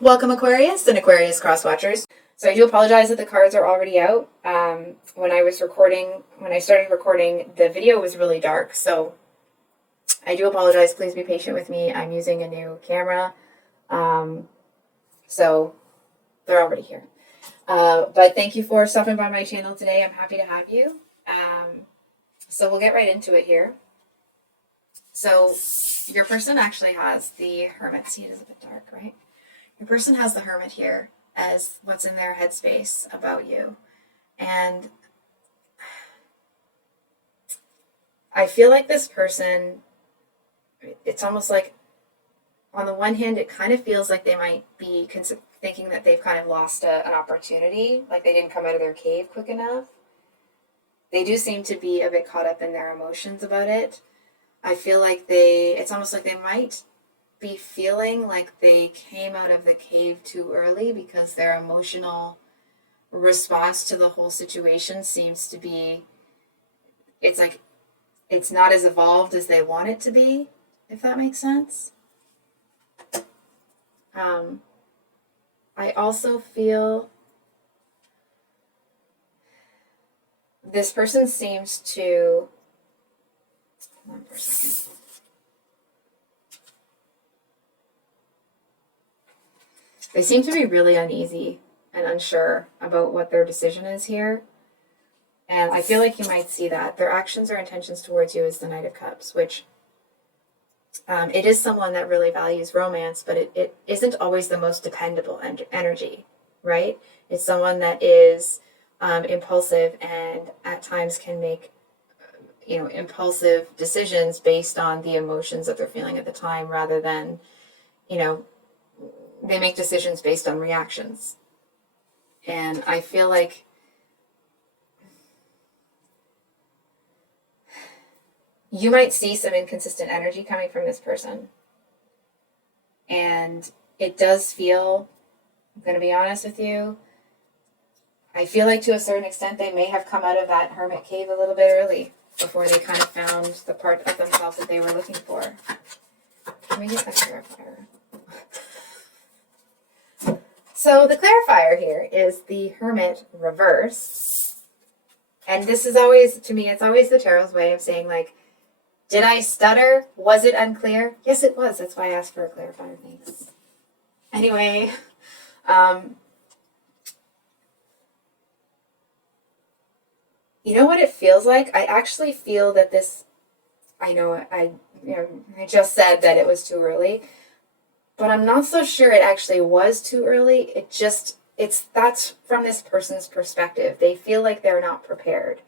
Welcome Aquarius and Aquarius cross watchers. So I do apologize that the cards are already out. When I started recording, the video was really dark. So I do apologize. Please be patient with me. I'm using a new camera. So they're already here. But thank you for stopping by my channel today. I'm happy to have you. So we'll get right into it here. So your person actually has the Hermit. See, it is a bit dark, right? Your person has the Hermit here as what's in their headspace about you. And I feel like this person, it's almost like, on the one hand, it kind of feels like they might be thinking that they've kind of lost an opportunity, like they didn't come out of their cave quick enough. They do seem to be a bit caught up in their emotions about it. I feel like it's almost like they might be feeling like they came out of the cave too early because their emotional response to the whole situation seems to be, it's like it's not as evolved as they want it to be, if that makes sense. I also feel this person seems to, hold on for a second. They seem to be really uneasy and unsure about what their decision is here. And I feel like you might see that. Their actions or intentions towards you is the Knight of Cups, which it is someone that really values romance, but it isn't always the most dependable energy, right? It's someone that is impulsive and at times can make impulsive decisions based on the emotions that they're feeling at the time rather than, they make decisions based on reactions. And I feel like you might see some inconsistent energy coming from this person. And it does feel, I'm going to be honest with you, I feel like to a certain extent they may have come out of that hermit cave a little bit early before they kind of found the part of themselves that they were looking for. Let me get that clarifier. So the clarifier here is the Hermit reverse. And this is always, to me, it's always the tarot's way of saying, like, did I stutter? Was it unclear? Yes, it was. That's why I asked for a clarifier. Thanks. Anyway, you know what it feels like? I actually feel that this, I just said that it was too early, but I'm not so sure it actually was too early. That's from this person's perspective. They feel like they're not prepared.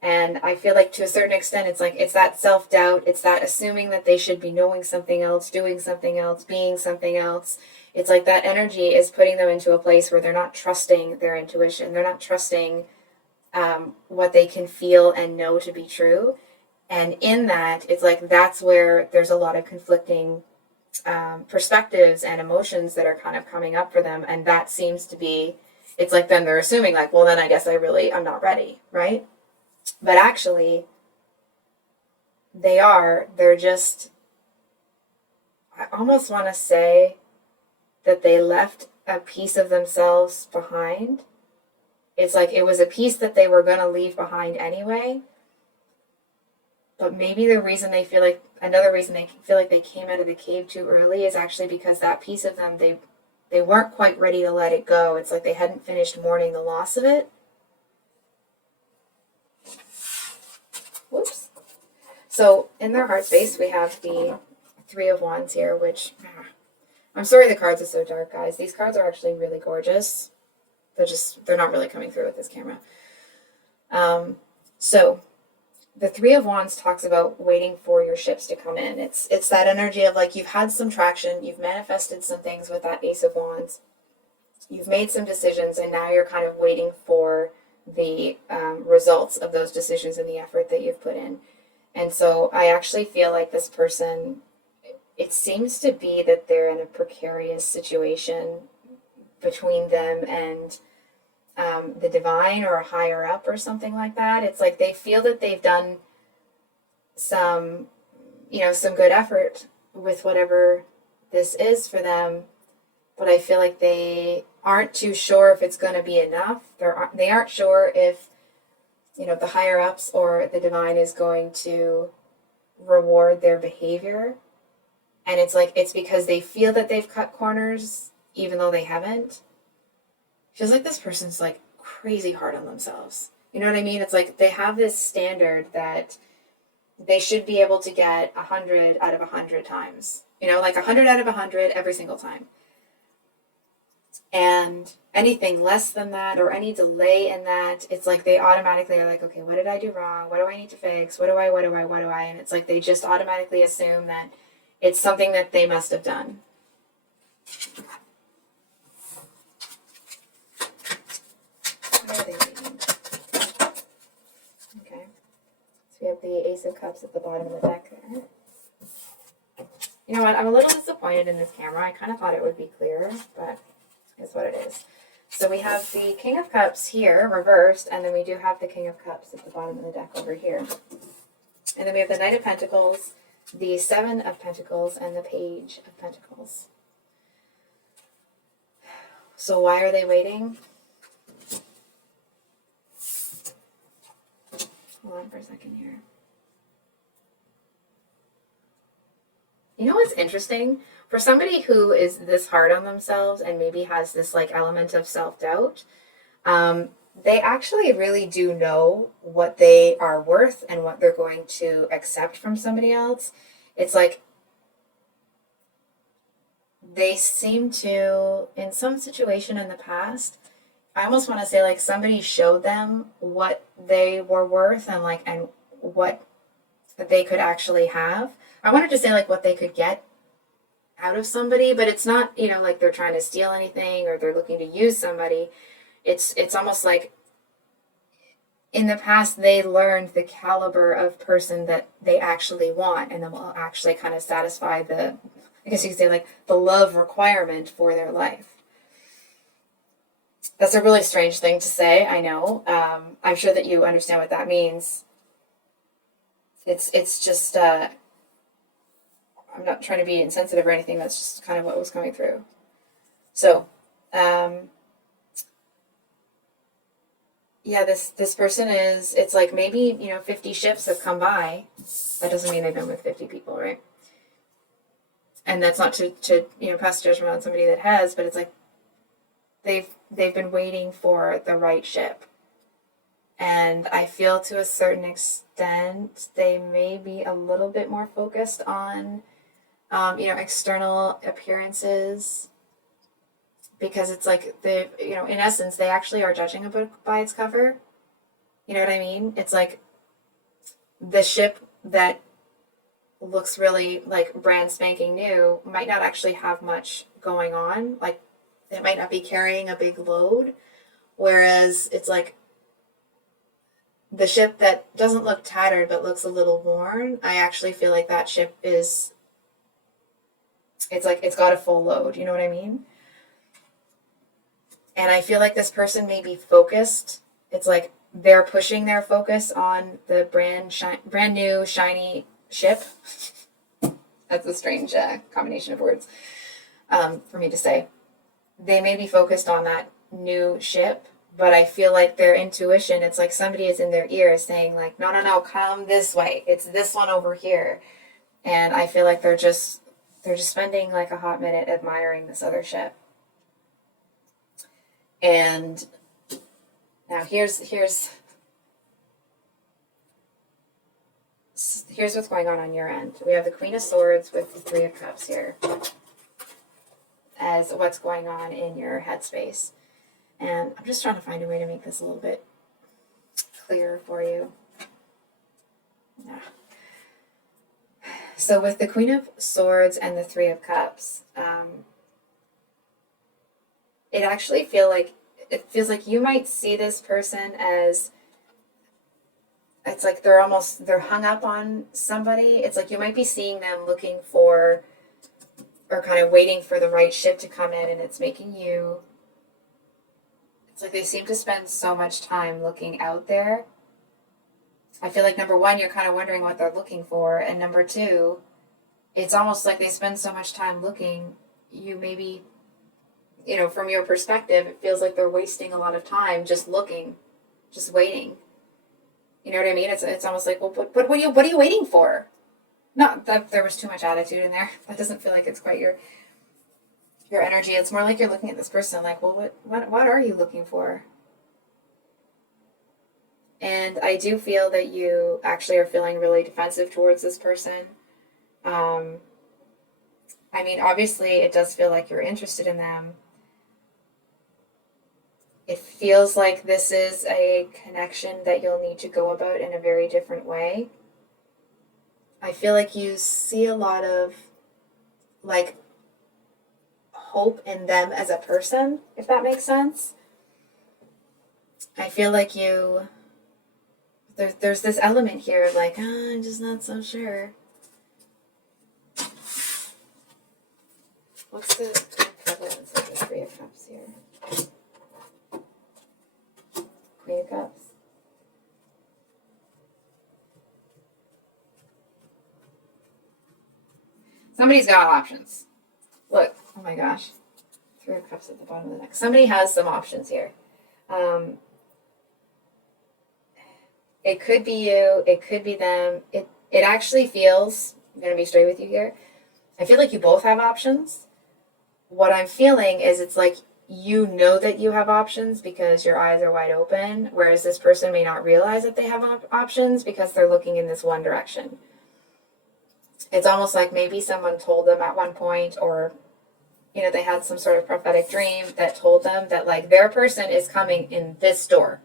And I feel like to a certain extent, it's that self-doubt. It's that assuming that they should be knowing something else, doing something else, being something else. It's like that energy is putting them into a place where they're not trusting their intuition. They're not trusting what they can feel and know to be true. And in that, it's like that's where there's a lot of conflicting perspectives and emotions that are kind of coming up for them. And that seems to be, it's like then they're assuming like, well, then I guess I'm not ready, right? But actually, they're just, I almost want to say that they left a piece of themselves behind. It's like it was a piece that they were going to leave behind anyway. But maybe another reason they feel like they came out of the cave too early is actually because that piece of them, they weren't quite ready to let it go. It's like they hadn't finished mourning the loss of it. Whoops. So in their heart space, we have the Three of Wands here, which, I'm sorry the cards are so dark, guys. These cards are actually really gorgeous. They're not really coming through with this camera. So the Three of Wands talks about waiting for your ships to come in. It's that energy of like, you've had some traction, you've manifested some things with that Ace of Wands, you've made some decisions, and now you're kind of waiting for the results of those decisions and the effort that you've put in. And so I actually feel like this person, it seems to be that they're in a precarious situation between them and the divine or a higher up or something like that. It's like they feel that they've done some good effort with whatever this is for them, but I feel like they aren't too sure if it's going to be enough. They aren't sure if, the higher ups or the divine is going to reward their behavior. And it's because they feel that they've cut corners, even though they haven't. Feels like this person's like crazy hard on themselves. You know what I mean? It's like they have this standard that they should be able to get 100 out of 100 times. Like 100 out of 100 every single time. And anything less than that or any delay in that, it's like they automatically are like, okay, what did I do wrong? What do I need to fix? What do I? And it's like they just automatically assume that it's something that they must have done. What are they reading? Okay. So we have the Ace of Cups at the bottom of the deck there. You know what? I'm a little disappointed in this camera. I kind of thought it would be clearer, but it's what it is. So we have the King of Cups here, reversed, and then we do have the King of Cups at the bottom of the deck over here. And then we have the Knight of Pentacles, the Seven of Pentacles, and the Page of Pentacles. So why are they waiting? Hold on for a second here. You know what's interesting? For somebody who is this hard on themselves and maybe has this like element of self-doubt, they actually really do know what they are worth and what they're going to accept from somebody else. It's like they seem to, in some situation in the past, I almost want to say like somebody showed them what they were worth and what they could actually have. I wanted to say like what they could get out of somebody, but it's not, like they're trying to steal anything or they're looking to use somebody. It's almost like in the past they learned the caliber of person that they actually want, and then will actually kind of satisfy the, I guess you could say like the love requirement for their life. That's a really strange thing to say, I know. I'm sure that you understand what that means. It's just I'm not trying to be insensitive or anything. That's just kind of what was coming through. So, yeah, this person is, it's like maybe, 50 ships have come by. That doesn't mean they've been with 50 people, right? And that's not to pass judgment on somebody that has, but it's like they've been waiting for the right ship. And I feel to a certain extent they may be a little bit more focused on external appearances, because it's like in essence, they actually are judging a book by its cover. You know what I mean? It's like the ship that looks really like brand spanking new might not actually have much going on. Like it might not be carrying a big load. Whereas it's like the ship that doesn't look tattered but looks a little worn, I actually feel like that ship is, it's like it's got a full load. You know what I mean? And I feel like this person may be focused. It's like they're pushing their focus on the brand new shiny ship. That's a strange combination of words for me to say. They may be focused on that new ship, but I feel like their intuition, it's like somebody is in their ear saying like, no, come this way. It's this one over here. And I feel like they're just spending like a hot minute admiring this other ship. And now here's what's going on your end. We have the Queen of Swords with the Three of Cups here as what's going on in your headspace. And I'm just trying to find a way to make this a little bit clearer for you. Yeah. So with the Queen of Swords and the Three of Cups, it actually feels like you might see this person as, it's like they're hung up on somebody. It's like you might be seeing them looking for, or kind of waiting for the right ship to come in, and it's making you, it's like they seem to spend so much time looking out there. I feel like number one, you're kind of wondering what they're looking for, and number two, it's almost like they spend so much time looking, you maybe from your perspective, it feels like they're wasting a lot of time just looking, just waiting. You know what I mean? It's almost like, well, what are you waiting for? Not that there was too much attitude in there. That doesn't feel like it's quite your energy. It's more like you're looking at this person like, well, what are you looking for? And I do feel that you actually are feeling really defensive towards this person. I mean, obviously, it does feel like you're interested in them. It feels like this is a connection that you'll need to go about in a very different way. I feel like you see a lot of, like, hope in them as a person, if that makes sense. I feel like there's this element here of like, oh, I'm just not so sure. What's the prevalence of the Three of Cups here? Queen of Cups. Somebody's got options. Look, oh my gosh. Three of Cups at the bottom of the deck. Somebody has some options here. It could be you. It could be them. It actually feels, I'm going to be straight with you here, I feel like you both have options. What I'm feeling is it's like you know that you have options because your eyes are wide open, whereas this person may not realize that they have options because they're looking in this one direction. It's almost like maybe someone told them at one point, or they had some sort of prophetic dream that told them that like their person is coming in this door.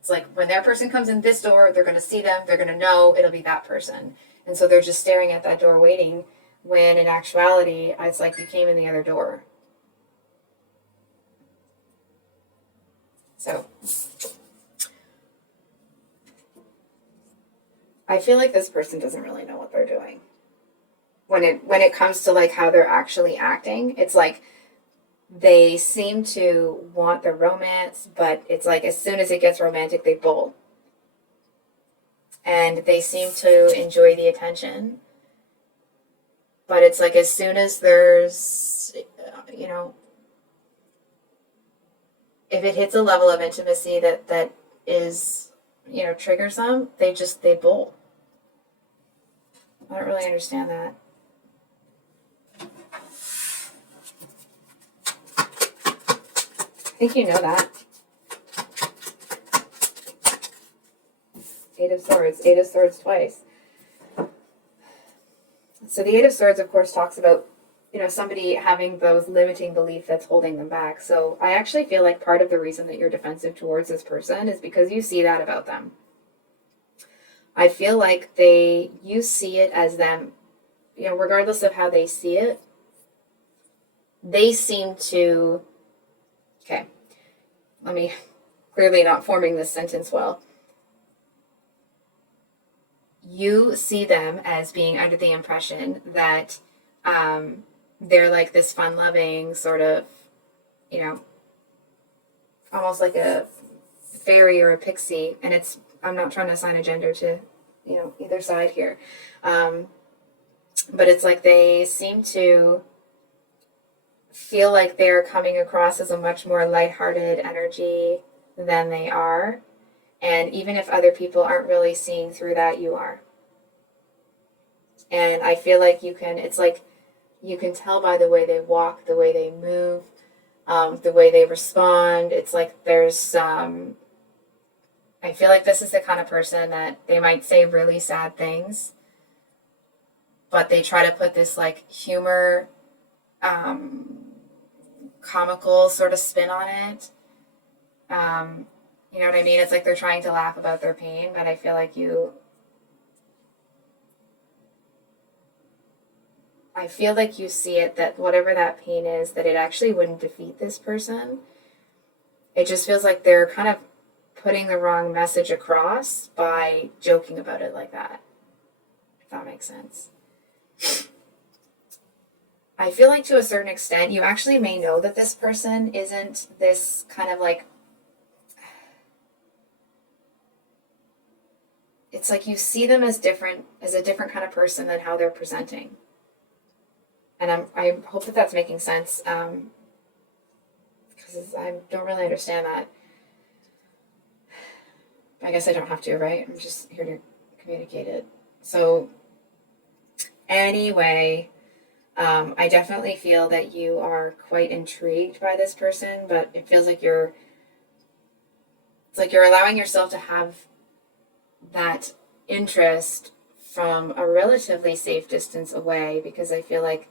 It's like when their person comes in this door, they're going to see them, they're going to know it'll be that person. And so they're just staring at that door waiting, when in actuality, it's like you came in the other door. So I feel like this person doesn't really know what they're doing. When it comes to like how they're actually acting, it's like they seem to want the romance, but it's like as soon as it gets romantic, they bolt. And they seem to enjoy the attention. But it's like as soon as there's, if it hits a level of intimacy that is, triggers them, they bolt. I don't really understand that. I think you know that. Eight of Swords twice. So the Eight of Swords, of course, talks about, somebody having those limiting beliefs that's holding them back. So I actually feel like part of the reason that you're defensive towards this person is because you see that about them. I feel like you see it as them, regardless of how they see it, they seem to, okay, let me, clearly not forming this sentence well. You see them as being under the impression that they're like this fun-loving sort of, almost like a fairy or a pixie. And I'm not trying to assign a gender to, either side here. But it's like they seem to feel like they're coming across as a much more lighthearted energy than they are. And even if other people aren't really seeing through that, you are. And I feel like it's like you can tell by the way they walk, the way they move, the way they respond. It's like there's, I feel like this is the kind of person that they might say really sad things, but they try to put this like humor, comical sort of spin on it. You know what I mean? It's like they're trying to laugh about their pain, but I feel like you see it, that whatever that pain is, that it actually wouldn't defeat this person. It just feels like they're kind of putting the wrong message across by joking about it like that, if that makes sense. I feel like to a certain extent, you actually may know that this person isn't this kind of like, it's like you see them as a different kind of person than how they're presenting. And I hope that that's making sense. because I don't really understand that. I guess I don't have to, right? I'm just here to communicate it. So anyway, I definitely feel that you are quite intrigued by this person, but it feels like it's like you're allowing yourself to have that interest from a relatively safe distance away, because I feel like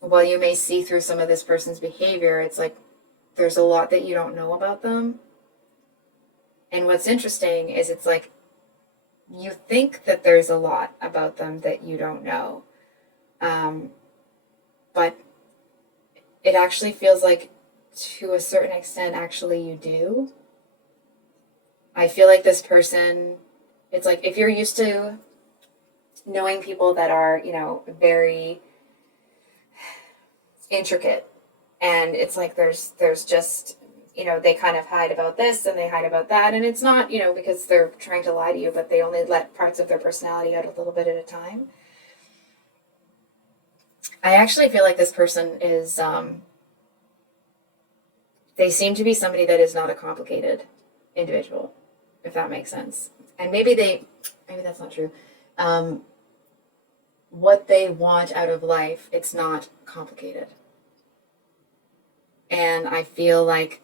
while you may see through some of this person's behavior, it's like there's a lot that you don't know about them. And what's interesting is it's like you think that there's a lot about them that you don't know. But it actually feels like to a certain extent, actually you do. I feel like this person, it's like if you're used to knowing people that are, very intricate, and it's like there's just, they kind of hide about this and they hide about that, and it's not, because they're trying to lie to you, but they only let parts of their personality out a little bit at a time. I actually feel like this person is, they seem to be somebody that is not a complicated individual, if that makes sense. And maybe that's not true. What they want out of life, it's not complicated. And I feel like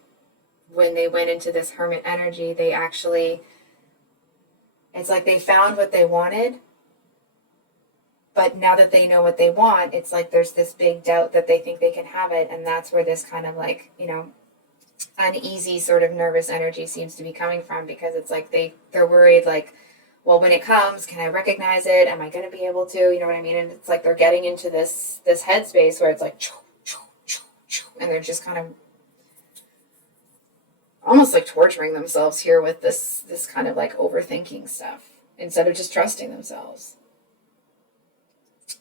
when they went into this hermit energy, it's like they found what they wanted. But now that they know what they want, it's like there's this big doubt that they think they can have it. And that's where this kind of like, uneasy sort of nervous energy seems to be coming from, because it's like they're worried, like, well, when it comes, can I recognize it? Am I going to be able to? You know what I mean? And it's like they're getting into this headspace where it's like, and they're just kind of almost like torturing themselves here with this kind of like overthinking stuff instead of just trusting themselves.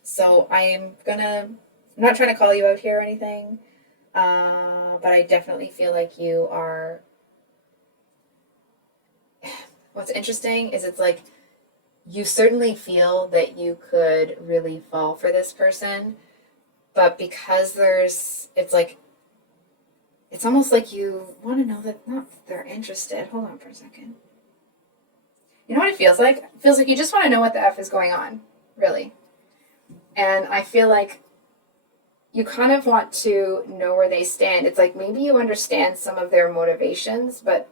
So I'm not trying to call you out here or anything, but I definitely feel like you are. What's interesting is it's like you certainly feel that you could really fall for this person, but because it's like, it's almost like you want to know that not that they're interested. Hold on for a second. You know what it feels like? It feels like you just want to know what the F is going on, really. And I feel like you kind of want to know where they stand. It's like maybe you understand some of their motivations, but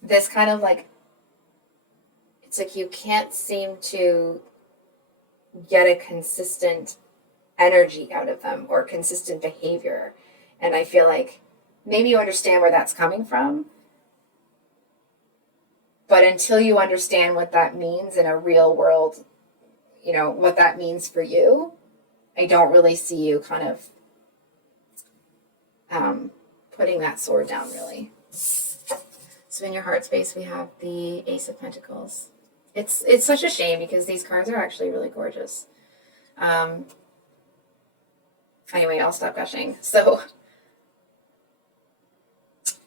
this kind of like, it's like you can't seem to get a consistent energy out of them or consistent behavior. And I feel like maybe you understand where that's coming from, but until you understand what that means in a real world, what that means for you, I don't really see you kind of putting that sword down, really. So in your heart space, we have the Ace of Pentacles. It's such a shame because these cards are actually really gorgeous. Anyway, I'll stop gushing. So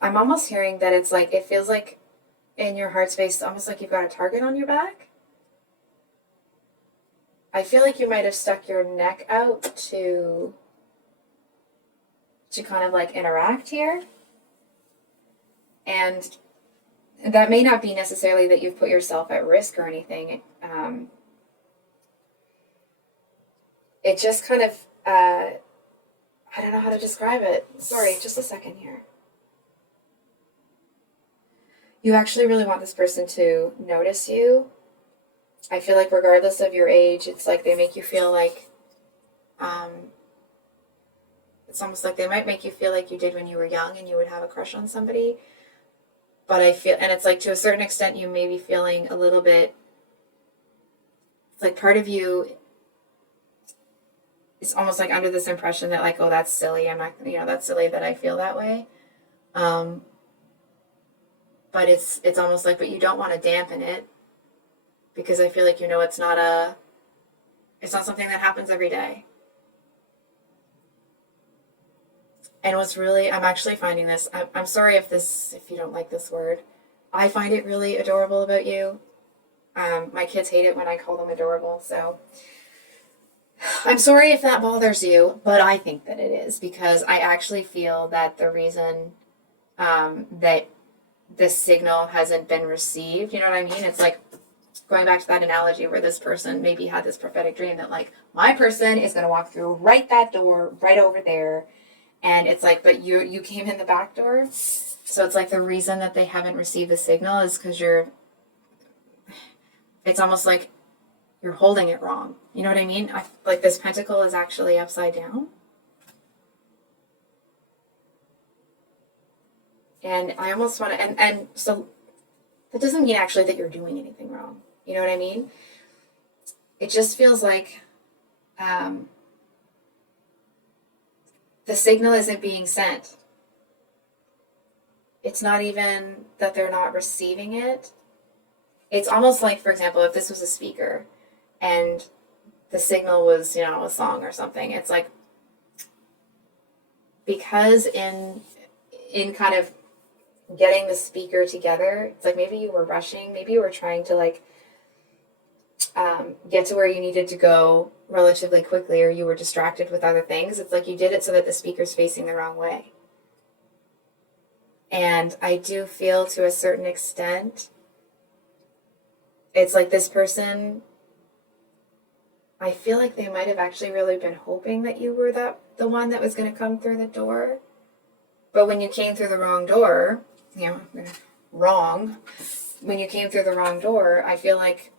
I'm almost hearing that it's like, it feels like in your heart space, almost like you've got a target on your back. I feel like you might have stuck your neck out to kind of like interact here. And that may not be necessarily that you've put yourself at risk or anything. It just kind of, I don't know how to describe it. Sorry, just a second here. You actually really want this person to notice you. I feel like regardless of your age, it's like they make you feel like, it's almost like they might make you feel like you did when you were young and you would have a crush on somebody. But I feel, and it's like to a certain extent, you may be feeling a little bit, it's like part of you is almost like under this impression that like, oh, that's silly. I'm not, that's silly that I feel that way. But it's almost like, but you don't want to dampen it, because I feel like, it's not something that happens every day. And what's really, I'm actually finding this, I'm sorry if you don't like this word. I find it really adorable about you. My kids hate it when I call them adorable. So I'm sorry if that bothers you, but I think that it is, because I actually feel that the reason that this signal hasn't been received, you know what I mean? It's like going back to that analogy where this person maybe had this prophetic dream that like, my person is going to walk through right that door, right over there. And it's like, but you came in the back door. So it's like the reason that they haven't received the signal is because it's almost like you're holding it wrong. You know what I mean? Like this pentacle is actually upside down. And I almost want to, and so that doesn't mean actually that you're doing anything wrong. You know what I mean? It just feels like the signal isn't being sent. It's not even that they're not receiving it. It's almost like, for example, if this was a speaker and the signal was, you know, a song or something, it's like, because in kind of getting the speaker together, it's like maybe you were rushing, maybe you were trying to like get to where you needed to go relatively quickly, or you were distracted with other things. It's like you did it so that the speaker's facing the wrong way. And I do feel to a certain extent, it's like this person, I feel like they might have actually really been hoping that you were the one that was going to come through the door. But when you came through the wrong door, you know, when you came through the wrong door, I feel like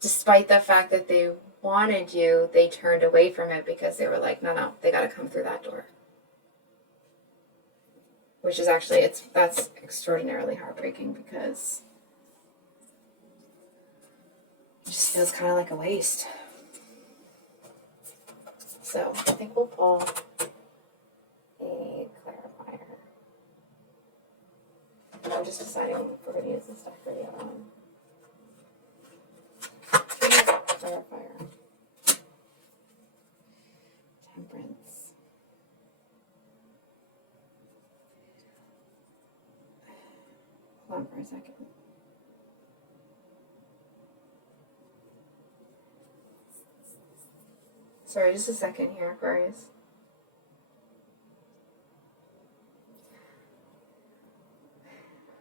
despite the fact that they wanted you, they turned away from it because they were like, no, they got to come through that door. Which is actually, that's extraordinarily heartbreaking, because it just feels kind of like a waste. So I think we'll pull a clarifier. I'm just deciding if we're going to use this stuff for the other one. Clarifier. Temperance. Hold on for a second. Sorry, just a second here, Aquarius.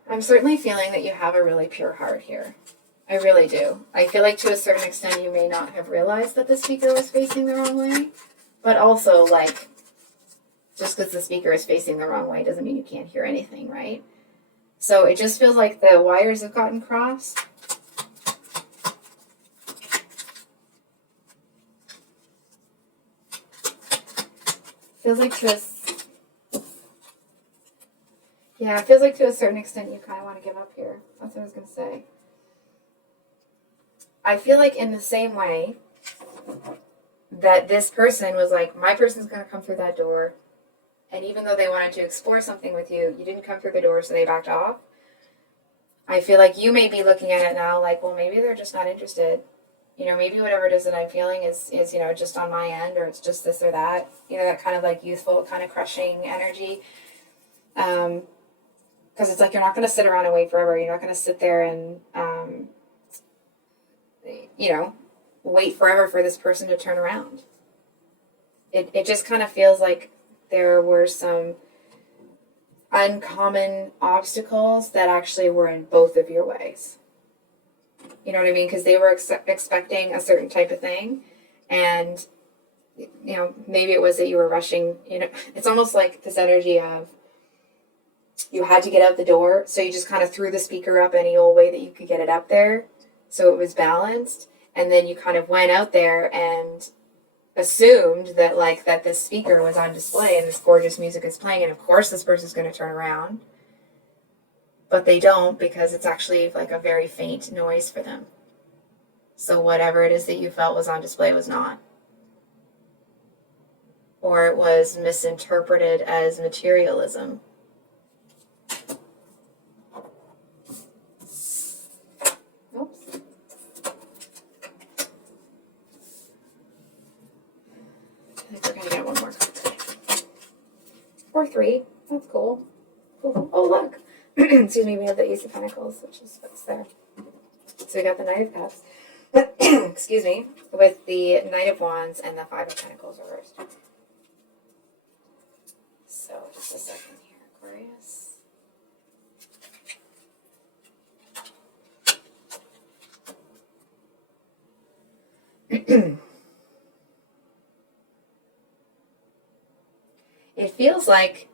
I'm certainly feeling that you have a really pure heart here. I really do. I feel like to a certain extent you may not have realized that the speaker was facing the wrong way, but also like, just because the speaker is facing the wrong way doesn't mean you can't hear anything, right? So it just feels like the wires have gotten crossed. Feels like it feels like to a certain extent you kind of want to give up here. That's what I was going to say. I feel like in the same way that this person was like, my person's going to come through that door, and even though they wanted to explore something with you, you didn't come through the door, so they backed off. I feel like you may be looking at it now like, well, maybe they're just not interested. You know, maybe whatever it is that I'm feeling is, you know, just on my end, or it's just this or that. You know, that kind of like youthful, kind of crushing energy. Because it's like you're not going to sit around and wait forever. You're not going to sit there and, you know, wait forever for this person to turn around. It just kind of feels like there were some uncommon obstacles that actually were in both of your ways. You know what I mean? Because they were expecting a certain type of thing, and, you know, maybe it was that you were rushing. You know, it's almost like this energy of you had to get out the door, so you just kind of threw the speaker up any old way that you could get it up there, so it was balanced, and then you kind of went out there and assumed that like that this speaker was on display and this gorgeous music is playing, and of course this person's going to turn around. But they don't, because it's actually like a very faint noise for them. So whatever it is that you felt was on display was not. Or it was misinterpreted as materialism. Oops. I think we're going to get one more card. Or three. That's cool. Oh, look. Excuse me, we have the Ace of Pentacles, which is what's there. So we got the Knight of Cups. excuse me, with the Knight of Wands and the Five of Pentacles reversed. So just a second here, Aquarius. It feels like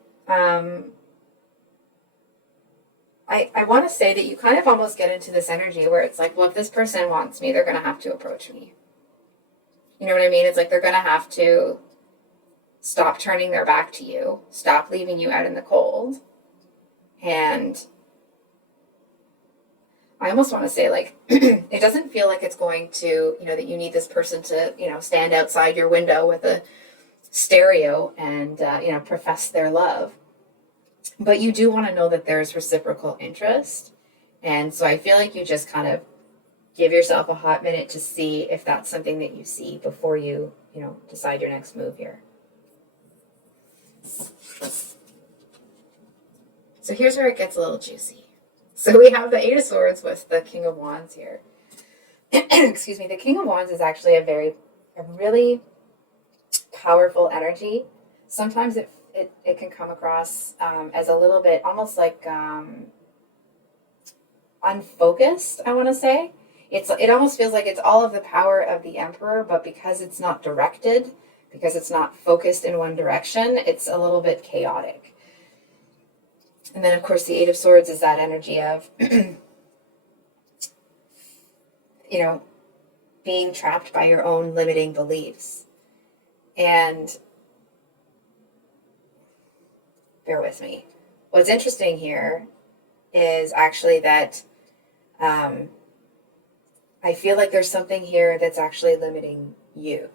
I want to say that you kind of almost get into this energy where it's like, well, if this person wants me, they're going to have to approach me. You know what I mean? It's like they're going to have to stop turning their back to you, stop leaving you out in the cold. And I almost want to say, like, it doesn't feel like it's going to, that you need this person to, stand outside your window with a stereo and, profess their love. But you do want to know that there's reciprocal interest. And so I feel like you just kind of give yourself a hot minute to see if that's something that you see before you, decide your next move here. So here's where it gets a little juicy. So we have the Eight of Swords with the King of Wands here. Excuse me. The King of Wands is actually a really powerful energy. Sometimes it can come across as a little bit almost like unfocused, I want to say. It almost feels like it's all of the power of the Emperor, but because it's not directed, because it's not focused in one direction, it's a little bit chaotic. And then, of course, the Eight of Swords is that energy of, being trapped by your own limiting beliefs. And bear with me. What's interesting here is actually that I feel like there's something here that's actually limiting you.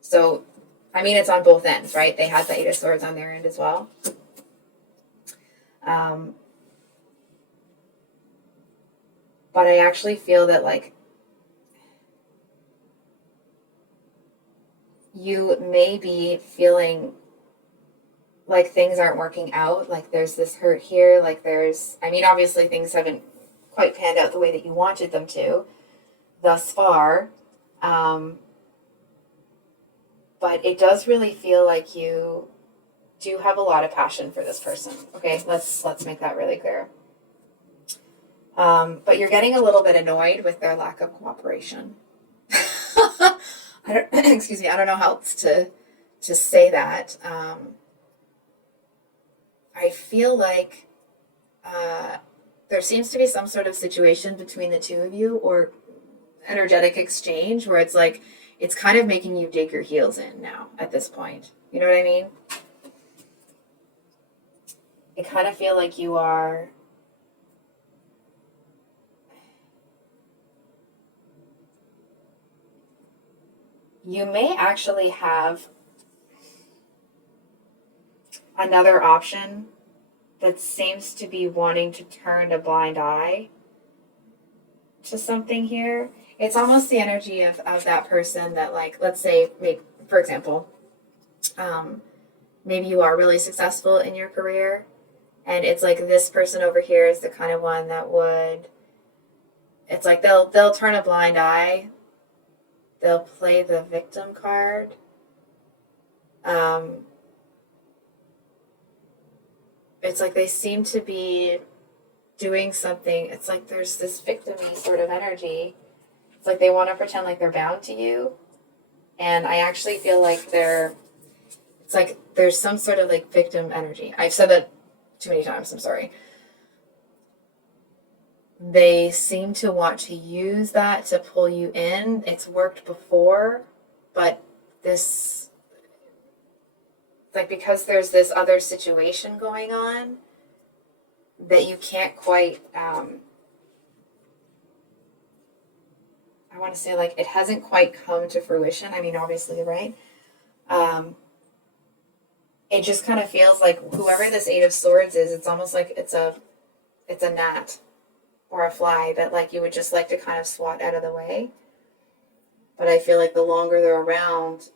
So, I mean, it's on both ends, right? They had the Eight of Swords on their end as well. But I actually feel that, like, you may be feeling like things aren't working out, like there's this hurt here, like obviously things haven't quite panned out the way that you wanted them to thus far, but it does really feel like you do have a lot of passion for this person. Okay, let's make that really clear. But you're getting a little bit annoyed with their lack of cooperation. Excuse me, I don't know how else to say that. I feel like there seems to be some sort of situation between the two of you, or energetic exchange, where it's like it's kind of making you dig your heels in now at this point. You know what I mean? I kind of feel like you may actually have another option that seems to be wanting to turn a blind eye to something here. It's almost the energy of that person that, like, let's say, for example, maybe you are really successful in your career, and it's like this person over here is the kind of one that would, it's like they'll turn a blind eye. They'll play the victim card. It's like they seem to be doing something. It's like there's this victim-y sort of energy. It's like they want to pretend like they're bound to you. And I actually feel like it's like there's some sort of like victim energy. I've said that too many times, I'm sorry. They seem to want to use that to pull you in. It's worked before, but this, like, because there's this other situation going on that you can't quite, I want to say, like, it hasn't quite come to fruition. I mean, obviously, right? It just kind of feels like whoever this Eight of Swords is, it's almost like it's a gnat or a fly that, like, you would just like to kind of swat out of the way. But I feel like the longer they're around,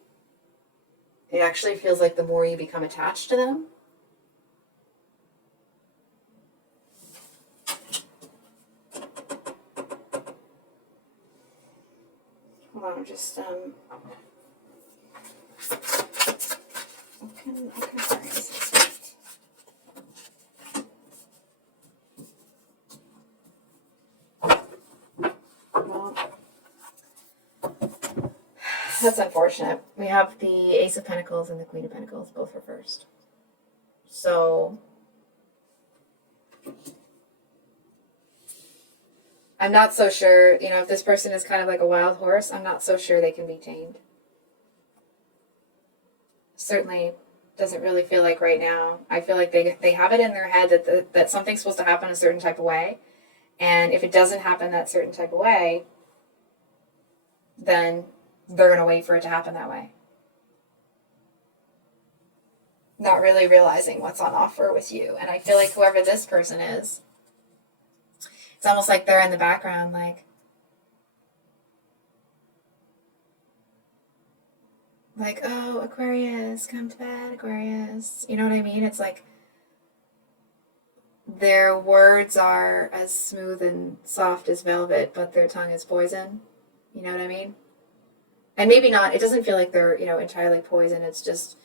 it actually feels like the more you become attached to them. hold on, I'm just, what can Aquarius expect? Well, that's unfortunate. We have the Ace of Pentacles and the Queen of Pentacles, both reversed. So I'm not so sure, you know, if this person is kind of like a wild horse, I'm not so sure they can be tamed. Certainly doesn't really feel like right now. I feel like they have it in their head that something's supposed to happen a certain type of way. And if it doesn't happen that certain type of way, then they're going to wait for it to happen that way. Not really realizing what's on offer with you. And I feel like whoever this person is, it's almost like they're in the background, like, oh, Aquarius, come to bed, Aquarius. You know what I mean? It's like their words are as smooth and soft as velvet, but their tongue is poison. You know what I mean? And maybe not, it doesn't feel like they're, you know, entirely poison. It's just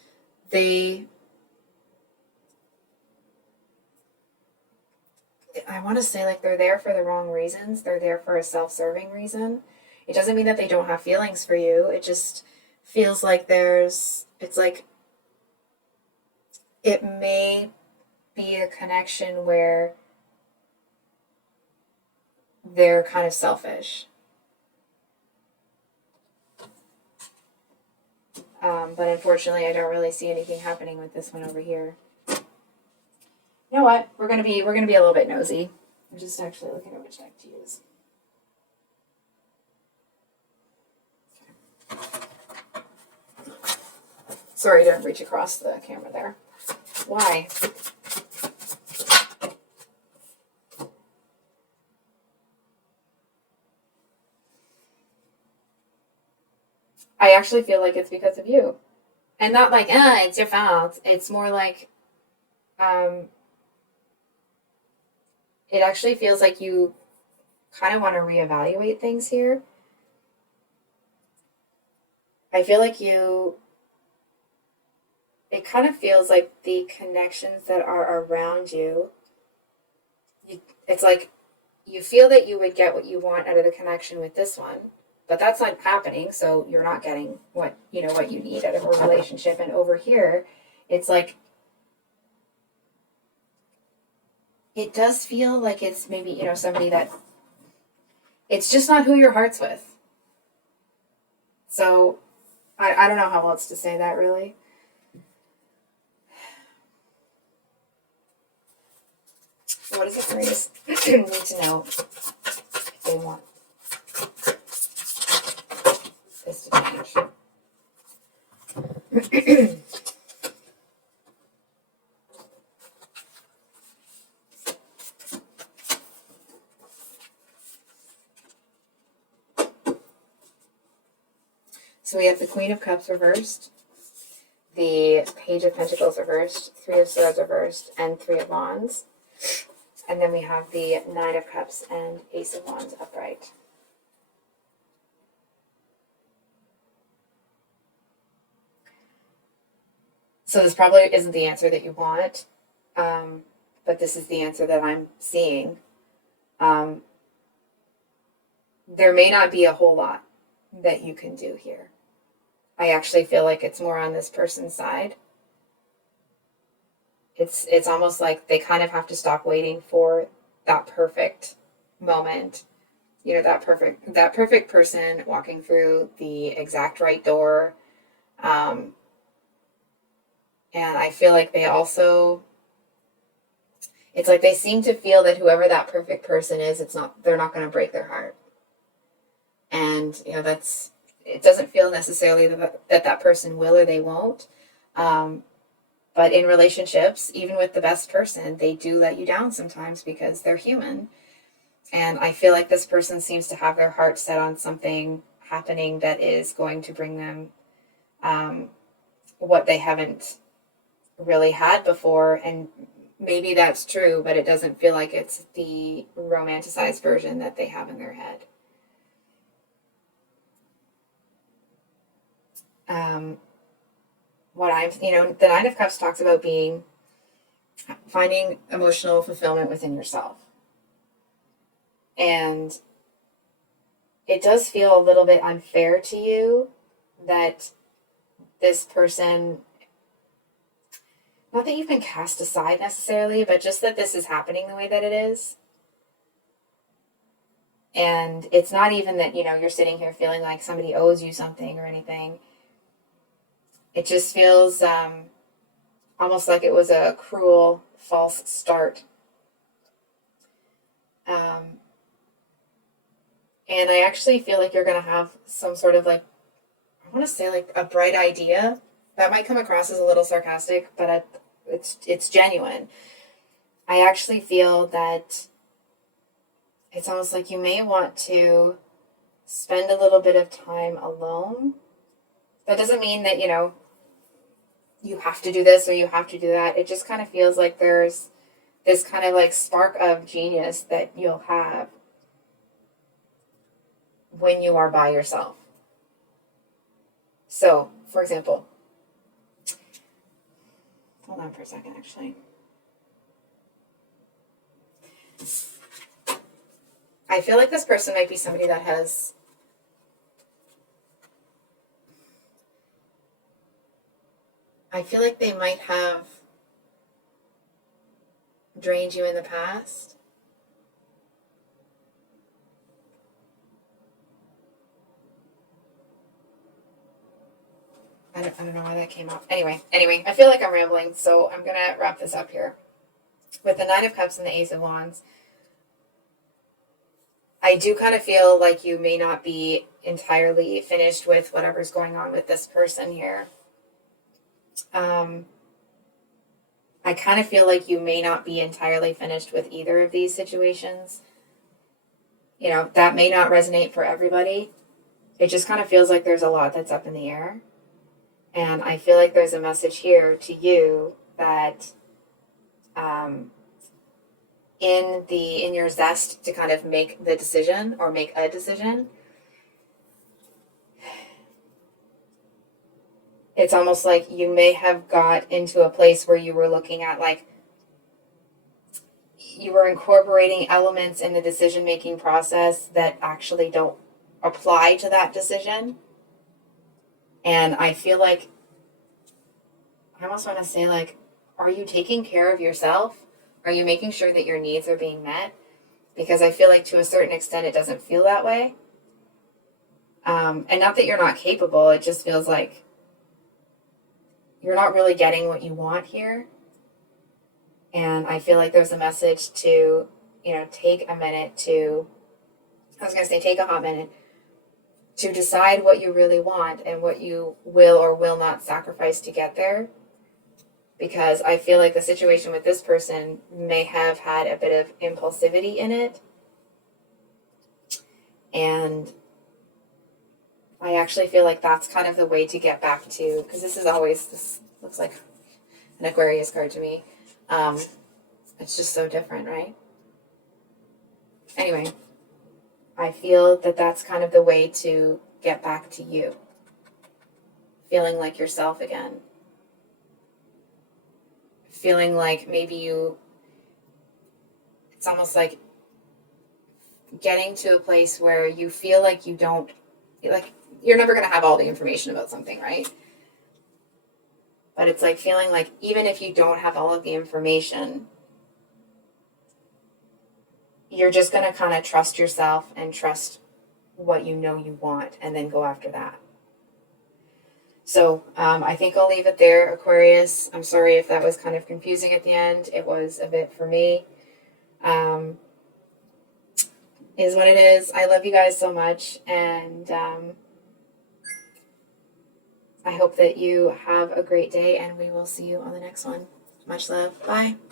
I want to say like they're there for the wrong reasons. They're there for a self-serving reason. It doesn't mean that they don't have feelings for you. It just feels like it's like it may be a connection where they're kind of selfish. But unfortunately, I don't really see anything happening with this one over here. You know what? We're gonna be a little bit nosy. I'm just actually looking at which deck to use. Sorry to reach across the camera there. Why? I actually feel like it's because of you. And not like, it's your fault. It's more like, it actually feels like you kind of want to reevaluate things here. I feel like it kind of feels like the connections that are around you, it's like you feel that you would get what you want out of the connection with this one, but that's not happening, so you're not getting what you need out of a relationship. And over here, it's like it does feel like it's maybe, somebody that it's just not who your heart's with. So I don't know how else to say that, really. What does Aquarius need to know if they want this to change? So we have the Queen of Cups reversed, the Page of Pentacles reversed, Three of Swords reversed, and Three of Wands. And then we have the Nine of Cups and Ace of Wands upright. So this probably isn't the answer that you want, but this is the answer that I'm seeing. There may not be a whole lot that you can do here. I actually feel like it's more on this person's side. It's almost like they kind of have to stop waiting for that perfect moment. That perfect person walking through the exact right door. And I feel like they also, it's like they seem to feel that whoever that perfect person is, they're not going to break their heart. And, it doesn't feel necessarily that person will or they won't. But in relationships, even with the best person, they do let you down sometimes because they're human. And I feel like this person seems to have their heart set on something happening that is going to bring them what they haven't really had before. And maybe that's true, but it doesn't feel like it's the romanticized version that they have in their head. The Nine of Cups talks about finding emotional fulfillment within yourself. And it does feel a little bit unfair to you that this person, not that you've been cast aside necessarily, but just that this is happening the way that it is. And it's not even that, you're sitting here feeling like somebody owes you something or anything. It just feels almost like it was a cruel, false start. And I actually feel like you're going to have some sort of I want to say a bright idea. That might come across as a little sarcastic, but it's genuine. I actually feel that it's almost like you may want to spend a little bit of time alone. That doesn't mean that, you have to do this or you have to do that. It just kind of feels like there's this kind of spark of genius that you'll have when you are by yourself. So, for example, hold on for a second, actually. I feel like this person might be somebody that has I feel like they might have drained you in the past. I don't know why that came up. Anyway, I feel like I'm rambling, so I'm going to wrap this up here. With the Nine of Cups and the Ace of Wands, I do kind of feel like you may not be entirely finished with whatever's going on with this person here. I kind of feel like you may not be entirely finished with either of these situations. That may not resonate for everybody. It just kind of feels like there's a lot that's up in the air. And I feel like there's a message here to you that in your zest to kind of make the decision or make a decision, it's almost like you may have got into a place where you were looking at you were incorporating elements in the decision-making process that actually don't apply to that decision. And I feel like, I almost want to say are you taking care of yourself? Are you making sure that your needs are being met? Because I feel like to a certain extent it doesn't feel that way. And not that you're not capable, it just feels like you're not really getting what you want here. And I feel like there's a message to, take a hot minute to decide what you really want and what you will or will not sacrifice to get there. Because I feel like the situation with this person may have had a bit of impulsivity in it. And I actually feel like that's kind of the way to get back to, because this looks like an Aquarius card to me. It's just so different, right? Anyway, I feel that that's kind of the way to get back to you. Feeling like yourself again. Feeling like maybe it's almost like getting to a place where you feel like you're never going to have all the information about something, right? But it's like feeling like even if you don't have all of the information, you're just going to kind of trust yourself and trust what you want and then go after that. So I think I'll leave it there, Aquarius. I'm sorry if that was kind of confusing at the end. It was a bit for me. Is what it is. I love you guys so much. And I hope that you have a great day, and we will see you on the next one. Much love. Bye.